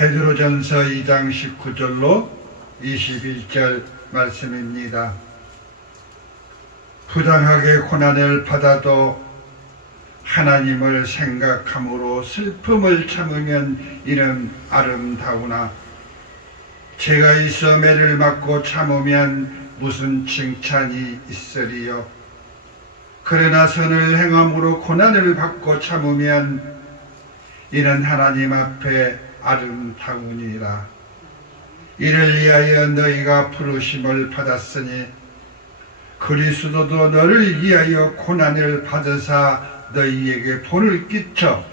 베드로전서 2장 19절로 21절 말씀입니다. 부당하게 고난을 받아도 하나님을 생각함으로 슬픔을 참으면 이는 아름다우나 죄가 있어 매를 맞고 참으면 무슨 칭찬이 있으리요. 그러나 선을 행함으로 고난을 받고 참으면 이는 하나님 앞에 아름다우니라. 이를 위하여 너희가 부르심을 받았으니 그리스도도 너를 위하여 고난을 받으사 너희에게 본을 끼쳐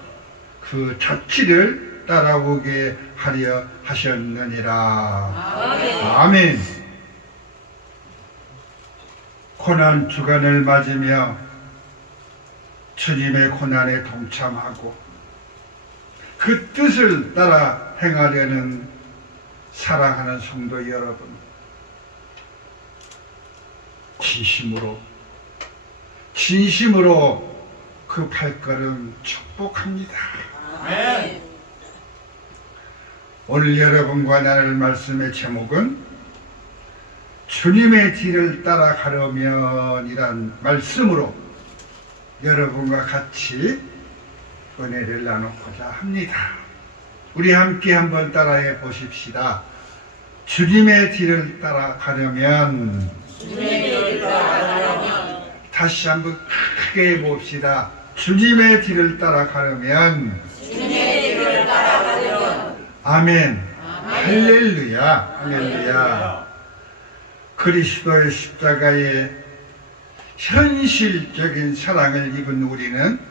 그 자취를 따라오게 하려 하셨느니라. 아멘. 고난 주간을 맞으며 주님의 고난에 동참하고 그 뜻을 따라 행하려는 사랑하는 성도 여러분, 진심으로 그 발걸음 축복합니다. 아멘. 오늘 여러분과 나눌 말씀의 제목은 주님의 뒤를 따라가려면 이란 말씀으로 여러분과 같이 은혜를 나누고자 합니다. 우리 함께 한번 따라해 보십시다. 주님의 뒤를 따라가려면, 다시 한번 크게 해봅시다. 주님의 뒤를 따라가려면, 아멘. 할렐루야. 할렐루야. 그리스도의 십자가의 현실적인 사랑을 입은 우리는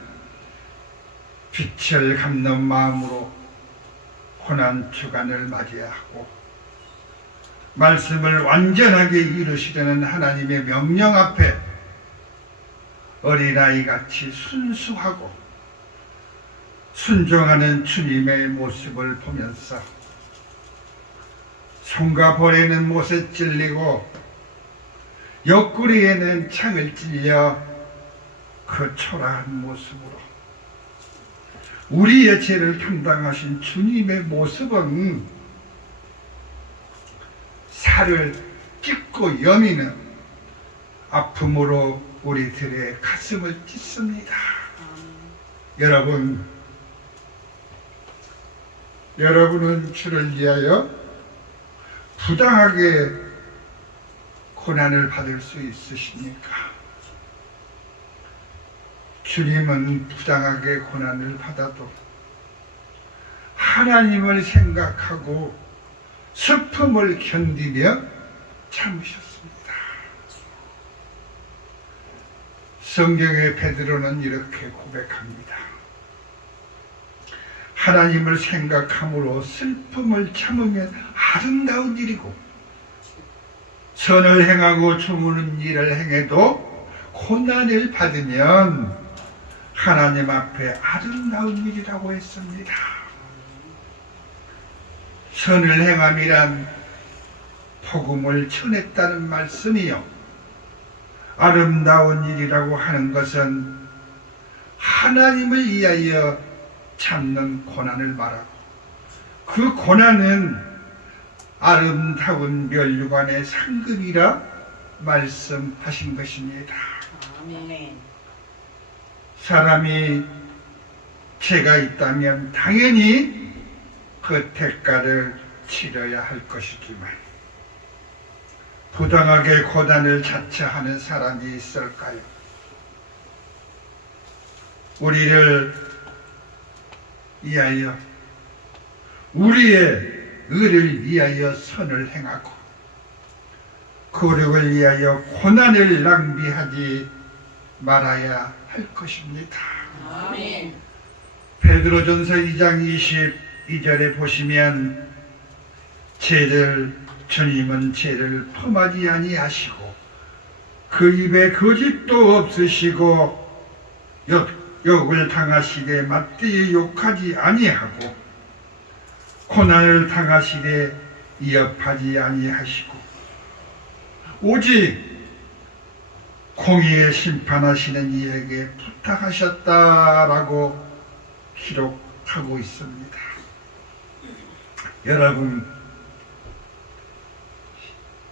빛을 갚는 마음으로 고난 주간을 맞이하고 말씀을 완전하게 이루시려는 하나님의 명령 앞에 어린아이같이 순수하고 순종하는 주님의 모습을 보면서 손과 볼에는 못에 찔리고 옆구리에는 창을 찔려 그 초라한 모습으로 우리의 죄를 담당하신 주님의 모습은 살을 찢고 여미는 아픔으로 우리들의 가슴을 찢습니다. 여러분은 주를 위하여 부당하게 고난을 받을 수 있으십니까? 주님은 부당하게 고난을 받아도 하나님을 생각하고 슬픔을 견디며 참으셨습니다. 성경의 베드로는 이렇게 고백합니다. 하나님을 생각함으로 슬픔을 참으면 아름다운 일이고 선을 행하고 주무는 일을 행해도 고난을 받으면 하나님 앞에 아름다운 일이라고 했습니다. 선을 행함이란 복음을 전했다는 말씀이요, 아름다운 일이라고 하는 것은 하나님을 위하여 참는 고난을 말하고 그 고난은 아름다운 면류관의 상급이라 말씀하신 것입니다. 아멘. 사람이 죄가 있다면 당연히 그 대가를 치러야 할 것이지만 부당하게 고난을 자처하는 사람이 있을까요? 우리를 위하여, 우리의 의를 위하여 선을 행하고 거룩을 위하여 고난을 낭비하지 말아야 할 것입니다. 아멘. 베드로전서 2장 22절에 보시면 주님은 죄를 범하지 아니하시고 그 입에 거짓도 없으시고 욕을 당하시되 맞대어 욕하지 아니하고 고난을 당하시되 위협하지 아니하시고 오직 공의에 심판하시는 이에게 부탁하셨다라고 기록하고 있습니다. 여러분,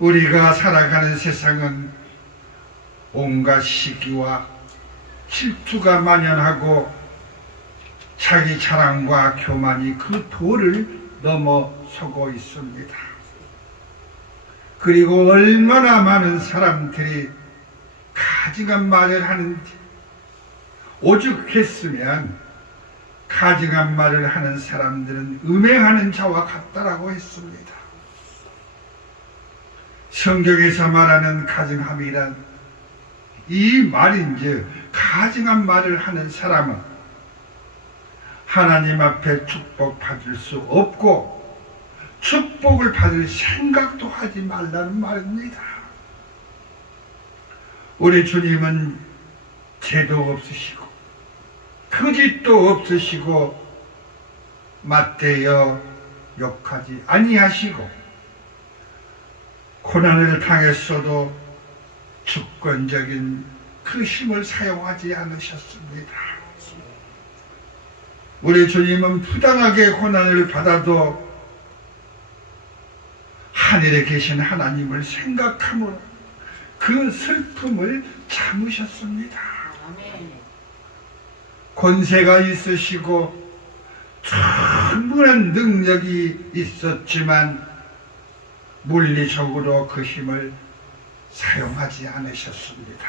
우리가 살아가는 세상은 온갖 시기와 질투가 만연하고 자기 자랑과 교만이 그 도를 넘어서고 있습니다. 그리고 얼마나 많은 사람들이 가증한 말을 하는지, 오죽했으면 가증한 말을 하는 사람들은 음행하는 자와 같다라고 했습니다. 성경에서 말하는 가증함이란 이 말인즉 가증한 말을 하는 사람은 하나님 앞에 축복받을 수 없고 축복을 받을 생각도 하지 말라는 말입니다. 우리 주님은 죄도 없으시고 거짓도 없으시고 맞대어 욕하지 아니하시고 고난을 당했어도 주권적인 그 힘을 사용하지 않으셨습니다. 우리 주님은 부당하게 고난을 받아도 하늘에 계신 하나님을 생각함으로 그 슬픔을 참으셨습니다. 권세가 있으시고 충분한 능력이 있었지만 물리적으로 그 힘을 사용하지 않으셨습니다.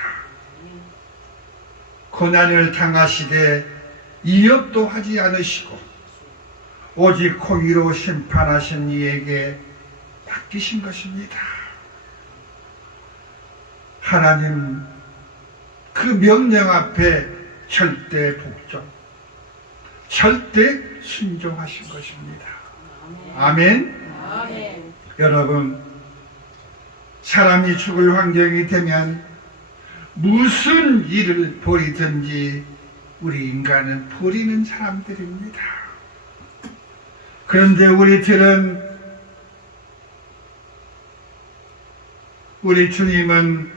고난을 당하시되 이역도 하지 않으시고 오직 공의로 심판하신 이에게 맡기신 것입니다. 하나님 그 명령 앞에 절대 복종, 절대 순종하신 것입니다. 아멘. 아멘. 여러분, 사람이 죽을 환경이 되면 무슨 일을 벌이든지 우리 인간은 버리는 사람들입니다. 그런데 우리 주님은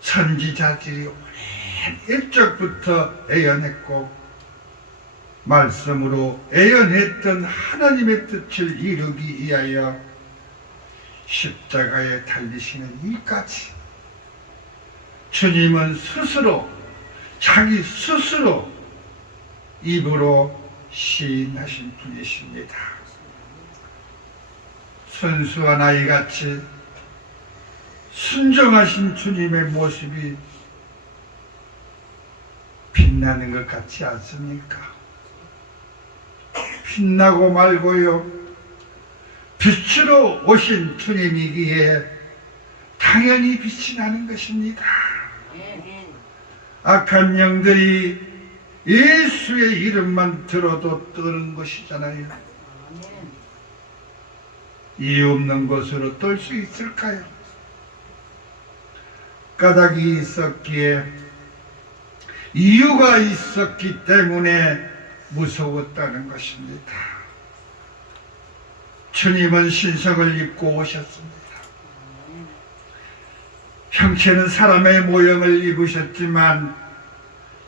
선지자들이 오랜 일적부터 애연했고 말씀으로 애연했던 하나님의 뜻을 이루기 위하여 십자가에 달리시는 이까지 주님은 자기 스스로 입으로 시인하신 분이십니다. 순수한 아이같이 순정하신 주님의 모습이 빛나는 것 같지 않습니까? 빛나고 말고요, 빛으로 오신 주님이기에 당연히 빛이 나는 것입니다. 악한 영들이 예수의 이름만 들어도 떠는 것이잖아요. 이유 없는 것으로 떨 수 있을까요? 까닭이 있었기에, 이유가 있었기 때문에 무서웠다는 것입니다. 주님은 신성을 입고 오셨습니다. 형체는 사람의 모형을 입으셨지만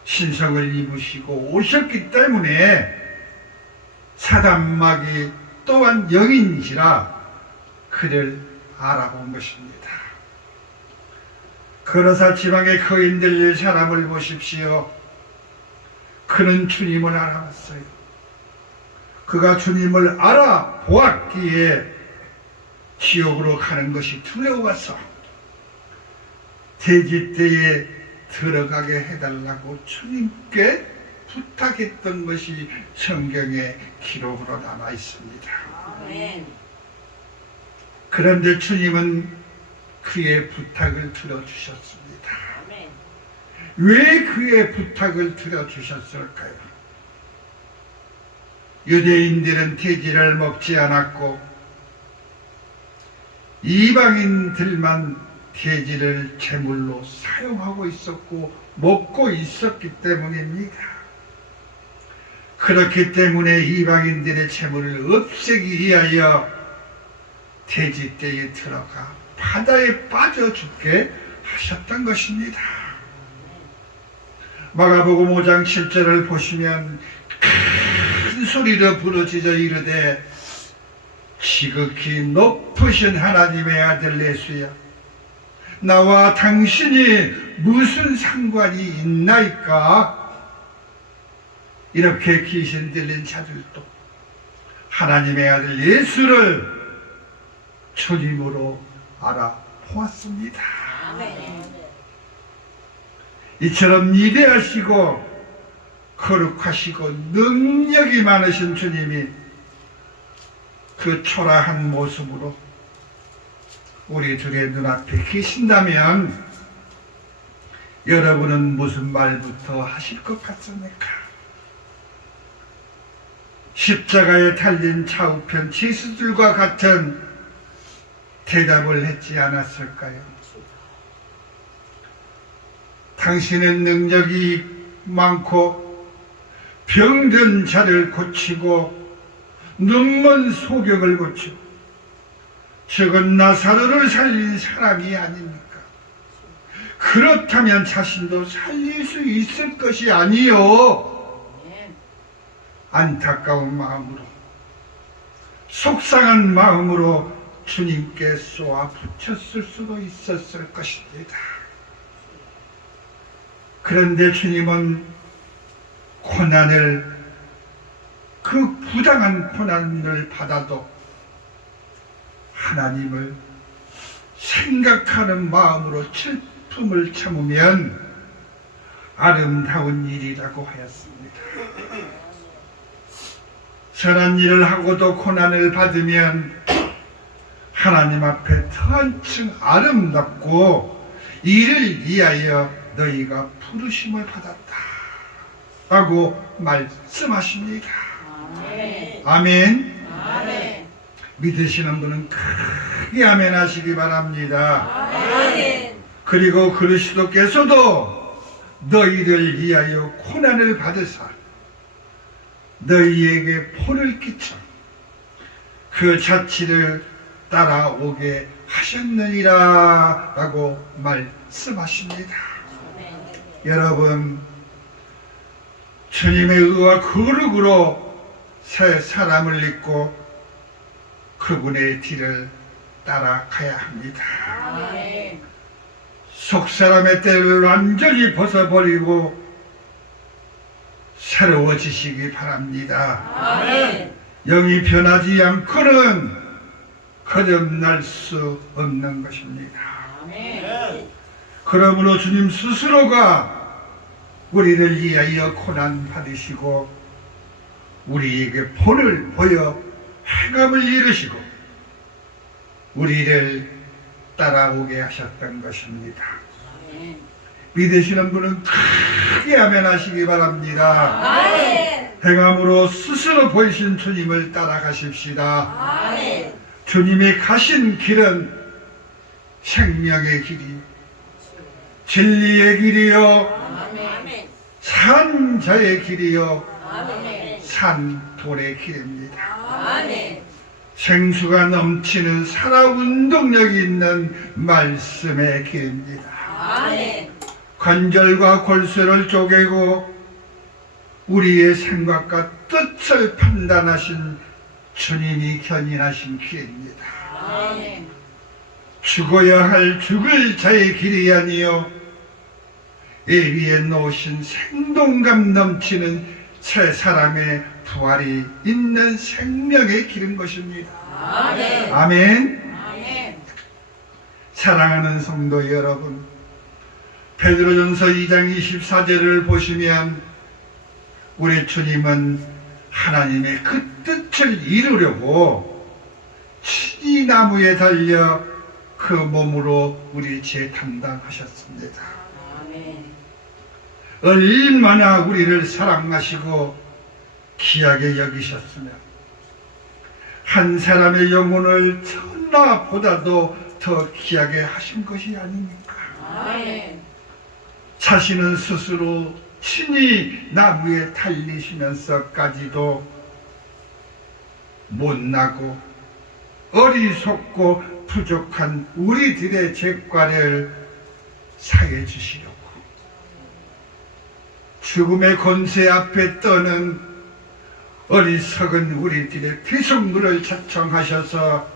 신성을 입으시고 오셨기 때문에 사단마귀 또한 영인이시라 그를 알아본 것입니다. 거라사 지방의 거인들 사람을 보십시오. 그는 주님을 알아봤어요. 그가 주님을 알아보았기에 지옥으로 가는 것이 두려워서 돼지떼에 들어가게 해달라고 주님께 부탁했던 것이 성경에 기록으로 남아 있습니다. 아멘. 그런데 주님은 그의 부탁을 들어주셨습니다. 아멘. 왜 그의 부탁을 들어주셨을까요? 유대인들은 돼지를 먹지 않았고 이방인들만 돼지를 제물로 사용하고 있었고 먹고 있었기 때문입니다. 그렇기 때문에 이방인들의 제물을 없애기 위하여 돼지떼에 들어가 바다에 빠져 죽게 하셨던 것입니다. 마가복음 5장 7절을 보시면 큰 소리로 부르짖어 이르되 지극히 높으신 하나님의 아들 예수야, 나와 당신이 무슨 상관이 있나이까? 이렇게 귀신 들린 자들도 하나님의 아들 예수를 주님으로 알아보았습니다. 아멘. 이처럼 위대하시고 거룩하시고 능력이 많으신 주님이 그 초라한 모습으로 우리 둘의 눈앞에 계신다면 여러분은 무슨 말부터 하실 것 같습니까? 십자가에 달린 좌우편 지수들과 같은 대답을 했지 않았을까요? 당신의 능력이 많고 병든 자를 고치고 눈먼 소경을 고치고 죽은 나사로를 살린 사람이 아닙니까? 그렇다면 자신도 살릴 수 있을 것이 아니요, 안타까운 마음으로 속상한 마음으로 주님께 쏘아 붙였을 수도 있었을 것입니다. 그런데 주님은 고난을, 그 부당한 고난을 받아도 하나님을 생각하는 마음으로 슬픔을 참으면 아름다운 일이라고 하였습니다. 선한 일을 하고도 고난을 받으면 하나님 앞에 더 한층 아름답고 이를 위하여 너희가 부르심을 받았다 라고 말씀하십니다. 아멘. 아멘. 아멘. 믿으시는 분은 크게 아멘 하시기 바랍니다. 아멘. 그리고 그리스도께서도 너희를 위하여 고난을 받으사 너희에게 본을 끼쳐 그 자취를 따라오게 하셨느니라 라고 말씀하십니다. 여러분, 주님의 의와 거룩으로 새 사람을 입고 그분의 뒤를 따라가야 합니다. 아멘. 속사람의 때를 완전히 벗어버리고 새로워지시기 바랍니다. 아멘. 영이 변하지 않고는 거듭날 수 없는 것입니다. 아멘. 그러므로 주님 스스로가 우리를 위하여 고난 받으시고 우리에게 본을 보여 행함을 이루시고 우리를 따라오게 하셨던 것입니다. 아멘. 믿으시는 분은 크게 아멘 하시기 바랍니다. 아멘. 행함으로 스스로 보이신 주님을 따라가십시다. 아멘. 주님이 가신 길은 생명의 길이, 진리의 길이요, 아멘. 산자의 길이요, 아멘. 산돌의 길입니다. 아멘. 생수가 넘치는 살아운동력이 있는 말씀의 길입니다. 아멘. 관절과 골수를 쪼개고 우리의 생각과 뜻을 판단하신 주님이 견인하신 길입니다. 아멘. 죽어야 할 죽을 자의 길이 아니요 예비에 놓으신 생동감 넘치는 새 사람의 부활이 있는 생명의 길인 것입니다. 아멘. 아멘. 아멘. 사랑하는 성도 여러분, 베드로전서 2장 24절을 보시면 우리 주님은 하나님의 그 뜻을 이루려고 친히 나무에 달려 그 몸으로 우리 죄 담당하셨습니다. 아멘. 얼마나 우리를 사랑하시고 귀하게 여기셨으면 한 사람의 영혼을 천하보다도 더 귀하게 하신 것이 아닙니까? 아멘. 자신은 스스로 친히 나무에 달리시면서까지도 못나고 어리석고 부족한 우리들의 죄과를 사해 주시려고 죽음의 권세 앞에 떠는 어리석은 우리들의 피속물을 자청하셔서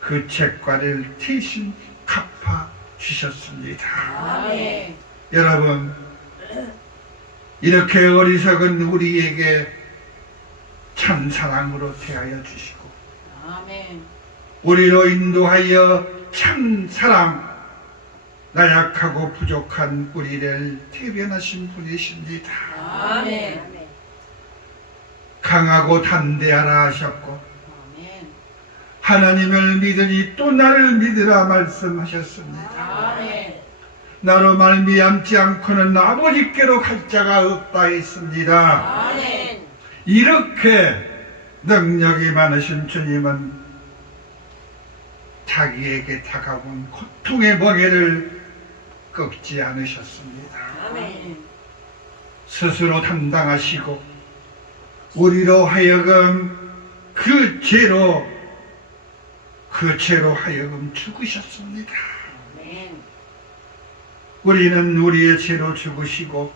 그 죄과를 대신 갚아 주셨습니다. 아멘. 여러분, 이렇게 어리석은 우리에게 참 사랑으로 대하여 주시고 아멘. 우리로 인도하여 참 사랑, 나약하고 부족한 우리를 대변하신 분이십니다. 아멘. 강하고 담대하라 하셨고 아멘. 하나님을 믿으니 또 나를 믿으라 말씀하셨습니다. 아멘. 나로 말미암지 않고는 아버지께로 갈 자가 없다 했습니다. 아멘. 이렇게 능력이 많으신 주님은 자기에게 다가온 고통의 멍에를 꺾지 않으셨습니다. 아멘. 스스로 담당하시고 우리로 하여금 그 죄로 하여금 죽으셨습니다. 아멘. 우리는 우리의 죄로 죽으시고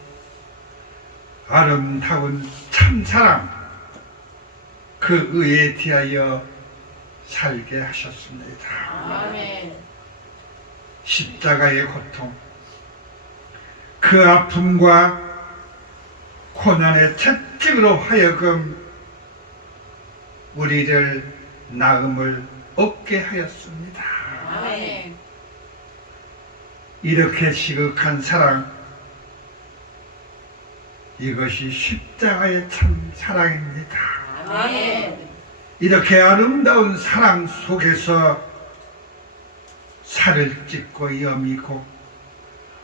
아름다운 참사랑 그 의에 대하여 살게 하셨습니다. 아멘. 십자가의 고통, 그 아픔과 고난의 채찍으로 하여금 우리를 나음을 얻게 하였습니다. 아멘. 이렇게 지극한 사랑, 이것이 십자가의 참 사랑입니다. 아멘. 이렇게 아름다운 사랑 속에서 살을 찢고 여미고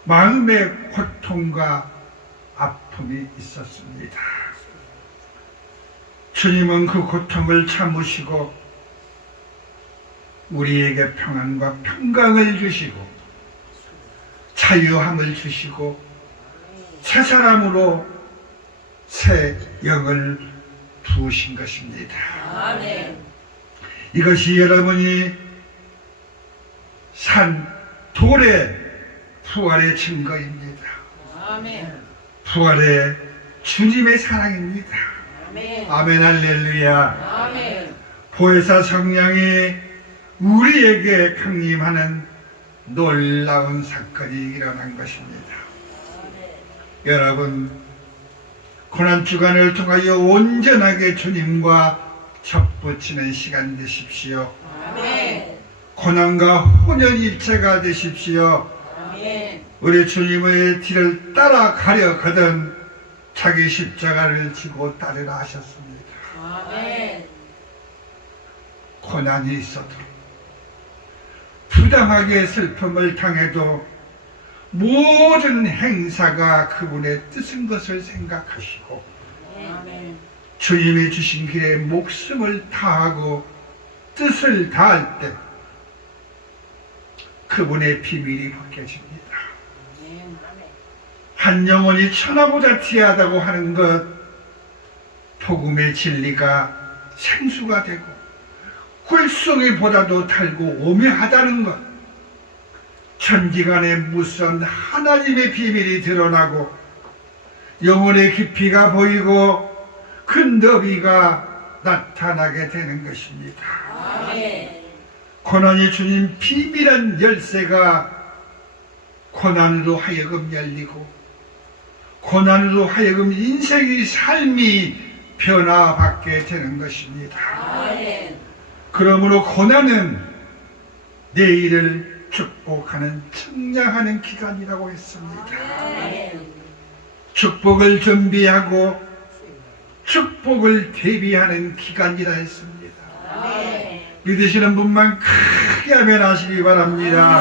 마음의 고통과 아픔이 있었습니다. 주님은 그 고통을 참으시고 우리에게 평안과 평강을 주시고 자유함을 주시고 새 사람으로 새 영을 부으신 것입니다. 아멘. 이것이 여러분이 산 돌의 부활의 증거입니다. 아멘. 부활의 주님의 사랑입니다. 아멘. 아멘 할렐루야. 아멘. 보혜사 성령이 우리에게 강림하는 놀라운 사건이 일어난 것입니다. 여러분, 고난주간을 통하여 온전하게 주님과 접붙이는 시간 되십시오. 아멘. 고난과 혼연일체가 되십시오. 아멘. 우리 주님의 뒤를 따라가려거든 자기 십자가를 지고 따르라 하셨습니다. 아멘. 고난이 있어도 부당하게 슬픔을 당해도 모든 행사가 그분의 뜻인 것을 생각하시고 아멘. 주님이 주신 길에 목숨을 다하고 뜻을 다할 때 그분의 비밀이 벗겨집니다. 아멘. 한 영혼이 천하보다 귀하다고 하는 것, 복음의 진리가 생수가 되고 꿀송이보다도 달고 오묘하다는 것, 천지간의 무선 하나님의 비밀이 드러나고 영혼의 깊이가 보이고 큰 너비가 나타나게 되는 것입니다. 아멘. 고난이 주님 비밀한 열쇠가 고난으로 하여금 열리고 고난으로 하여금 인생의 삶이 변화받게 되는 것입니다. 아멘. 그러므로 고난은 내일을 축복하는 청량하는 기간이라고 했습니다. 아멘. 축복을 준비하고 축복을 대비하는 기간이라 했습니다. 아멘. 믿으시는 분만 크게 아멘 하시기 바랍니다.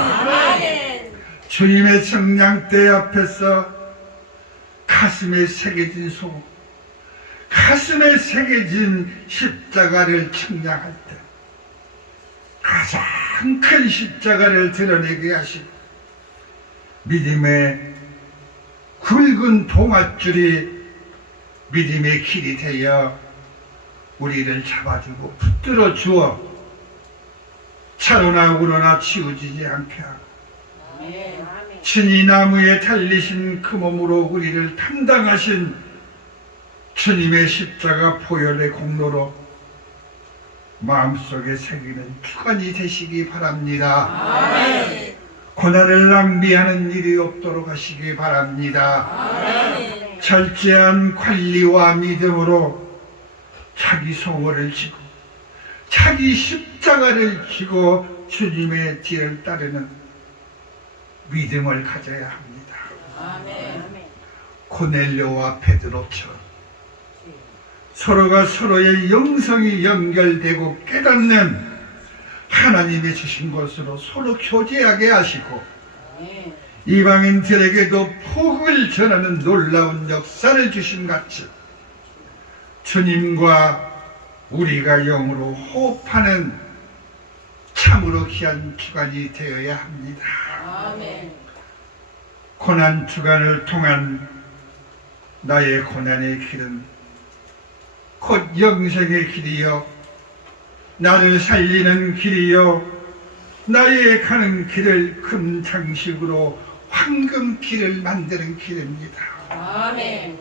아멘. 주님의 청량대 앞에서 가슴에 새겨진 소, 가슴에 새겨진 십자가를 청량할 때 가장 큰 십자가를 드러내게 하시고 믿음의 굵은 동아줄이 믿음의 길이 되어 우리를 잡아주고 붙들어 주어 차로나 우로나 치우지지 않게 하고 아멘. 친히 나무에 달리신 그 몸으로 우리를 담당하신 주님의 십자가 보혈의 공로로 마음속에 새기는 주간이 되시기 바랍니다. 아멘. 고난을 낭비하는 일이 없도록 하시기 바랍니다. 아멘. 철저한 관리와 믿음으로 자기 소원을 지고 자기 십자가를 지고 주님의 뒤를 따르는 믿음을 가져야 합니다. 아멘. 고넬료와 베드로처럼 서로가 서로의 영성이 연결되고 깨닫는 하나님이 주신 것으로 서로 교제하게 하시고 이방인들에게도 복을 전하는 놀라운 역사를 주신 같이 주님과 우리가 영으로 호흡하는 참으로 귀한 주간이 되어야 합니다. 아멘. 고난 주간을 통한 나의 고난의 길은 곧 영생의 길이요 나를 살리는 길이요 나의 가는 길을 금장식으로 황금길을 만드는 길입니다. 아멘.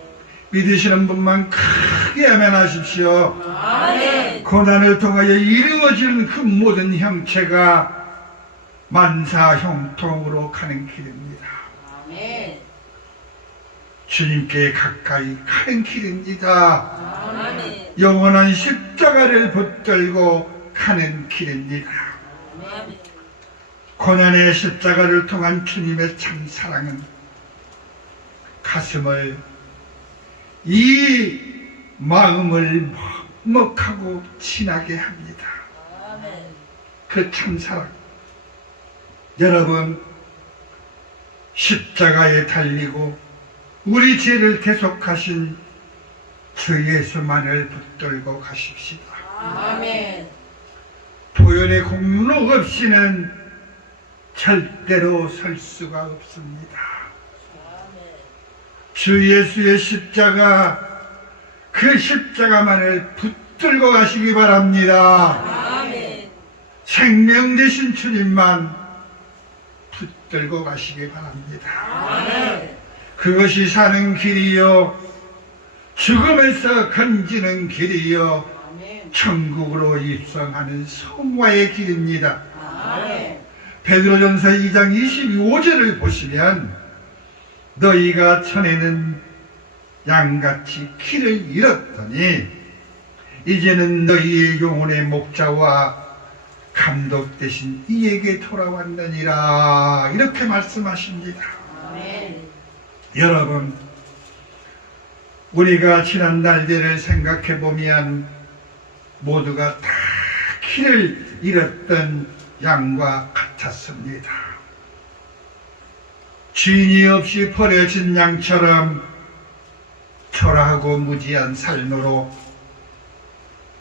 믿으시는 분만 크게 아멘하십시오. 아멘. 고난을 통하여 이루어지는 그 모든 형체가 만사형통으로 가는 길입니다. 아멘. 주님께 가까이 가는 길입니다. 아멘. 영원한 십자가를 붙들고 가는 길입니다. 아멘. 고난의 십자가를 통한 주님의 참 사랑은 가슴을 이 마음을 먹먹하고 친하게 합니다. 아멘. 그 참 사랑. 여러분 십자가에 달리고 우리 죄를 대속하신 주 예수만을 붙들고 가십시다. 아멘. 보혈의 공로 없이는 절대로 설 수가 없습니다. 주 예수의 십자가, 그 십자가만을 붙들고 가시기 바랍니다. 아멘. 생명 되신 주님만 붙들고 가시기 바랍니다. 아멘. 그것이 사는 길이요 죽음에서 건지는 길이요 아멘. 천국으로 입성하는 성화의 길입니다. 아멘. 베드로전서 2장 25절을 보시면 너희가 전에는 양같이 길을 잃었더니 이제는 너희의 영혼의 목자와 감독 되신 이에게 돌아왔느니라 이렇게 말씀하십니다. 아멘. 여러분 우리가 지난 날들을 생각해 보면 모두가 다 길을 잃었던 양과 같았습니다. 주인이 없이 버려진 양처럼 초라하고 무지한 삶으로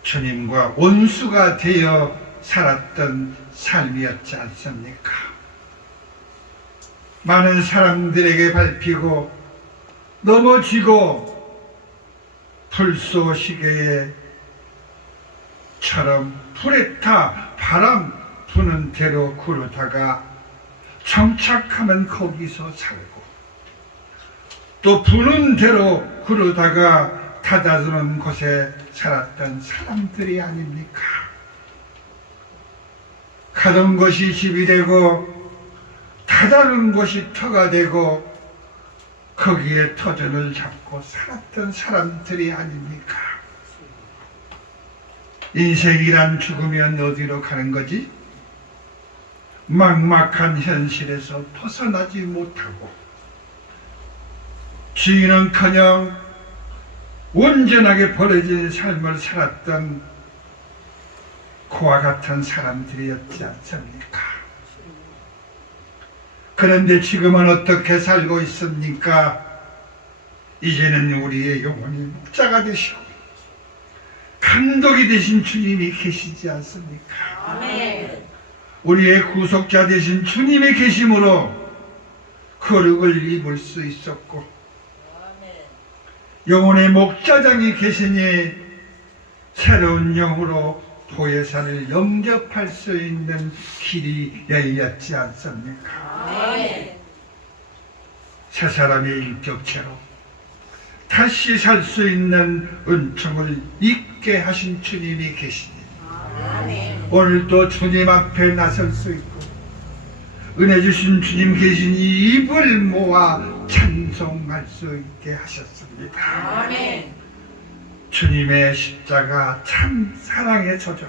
주님과 원수가 되어 살았던 삶이었지 않습니까? 많은 사람들에게 밟히고 넘어지고 불쏘시개에 처럼 불에 타 바람 부는 대로 구르다가 정착하면 거기서 살고 또 부는 대로 구르다가 닫아두는 곳에 살았던 사람들이 아닙니까? 가던 곳이 집이 되고 닫아둔 곳이 터가 되고 거기에 터전을 잡고 살았던 사람들이 아닙니까? 인생이란 죽으면 어디로 가는 거지? 막막한 현실에서 벗어나지 못하고 주인은커녕 온전하게 버려진 삶을 살았던 그와 같은 사람들이었지 않습니까? 그런데 지금은 어떻게 살고 있습니까? 이제는 우리의 영혼이 목자가 되시고 감독이 되신 주님이 계시지 않습니까? 아멘. 우리의 구속자 되신 주님이 계심으로 거룩을 입을 수 있었고 영혼의 목자장이 계시니 새로운 영으로 보혜사를 영접할 수 있는 길이 열렸지 않습니까? 아멘. 새 사람의 인격체로 다시 살 수 있는 은총을 잊게 하신 주님이 계시니 아멘. 오늘도 주님 앞에 나설 수 있고 은혜 주신 주님 계신 이 입을 모아 찬송할 수 있게 하셨습니다. 아멘. 주님의 십자가 참 사랑의 저죠.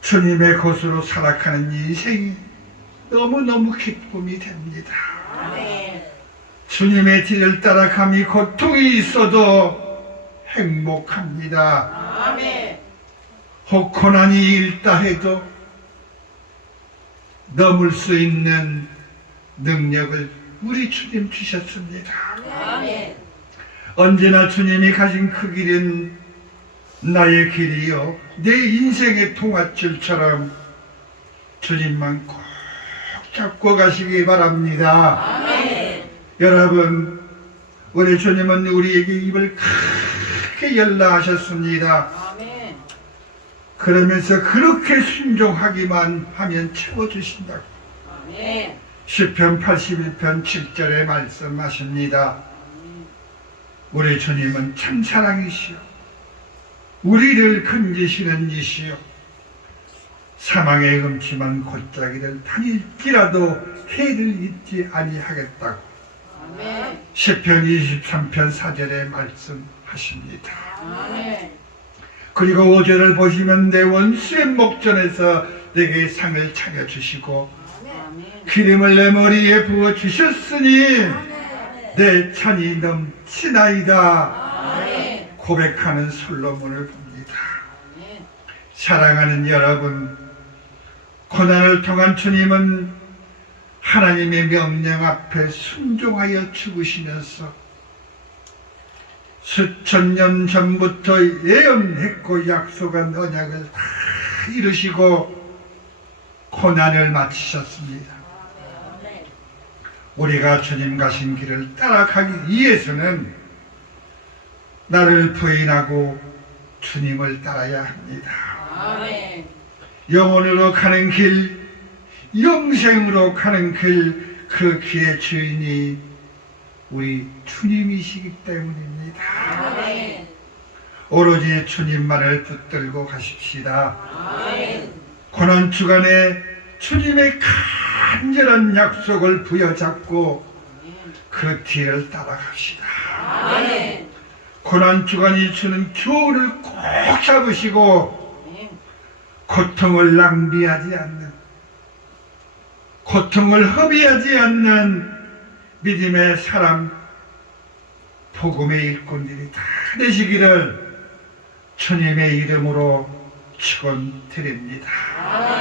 주님의 것으로 살아가는 인생이 너무너무 기쁨이 됩니다. 아멘. 주님의 길을 따라감이 고통이 있어도 행복합니다. 아멘. 혹 고난이 일다 해도 넘을 수 있는 능력을 우리 주님 주셨습니다. 아멘. 언제나 주님이 가진 그 길은 나의 길이요 내 인생의 통화줄처럼 주님만 꼭 잡고 가시기 바랍니다. 아멘. 여러분, 우리 주님은 우리에게 입을 크게 열라 하셨습니다. 아멘. 그러면서 그렇게 순종하기만 하면 채워주신다고 아멘. 시편 81편 7절에 말씀하십니다. 우리 주님은 참 사랑이시오 우리를 건지시는 이시오 사망의 음침한 골짜기를 다닐지라도 해를 잊지 아니하겠다고 아멘. 시편 23편 4절에 말씀하십니다. 아멘. 그리고 5절을 보시면 내 원수의 목전에서 내게 상을 차려주시고 아멘. 기름을 내 머리에 부어 주셨으니 내 찬이 넘치나이다 아멘. 고백하는 솔로몬을 봅니다. 아멘. 사랑하는 여러분, 고난을 통한 주님은 하나님의 명령 앞에 순종하여 죽으시면서 수천 년 전부터 예언했고 약속한 언약을 다 이루시고 고난을 마치셨습니다. 아멘. 우리가 주님 가신 길을 따라가기 위해서는 나를 부인하고 주님을 따라야 합니다. 아멘. 영혼으로 가는 길, 영생으로 가는 길, 그 길의 주인이 우리 주님이시기 때문입니다. 아멘. 오로지 주님만을 붙들고 가십시다. 아멘. 고난 주간에 주님의 간절한 약속을 부여잡고 그 뒤를 따라갑시다. 아멘. 고난 주간이 주는 교훈을 꼭 잡으시고 아멘. 고통을 낭비하지 않는, 고통을 허비하지 않는 믿음의 사람, 복음의 일꾼들이 다 되시기를 주님의 이름으로 축원드립니다. 아멘.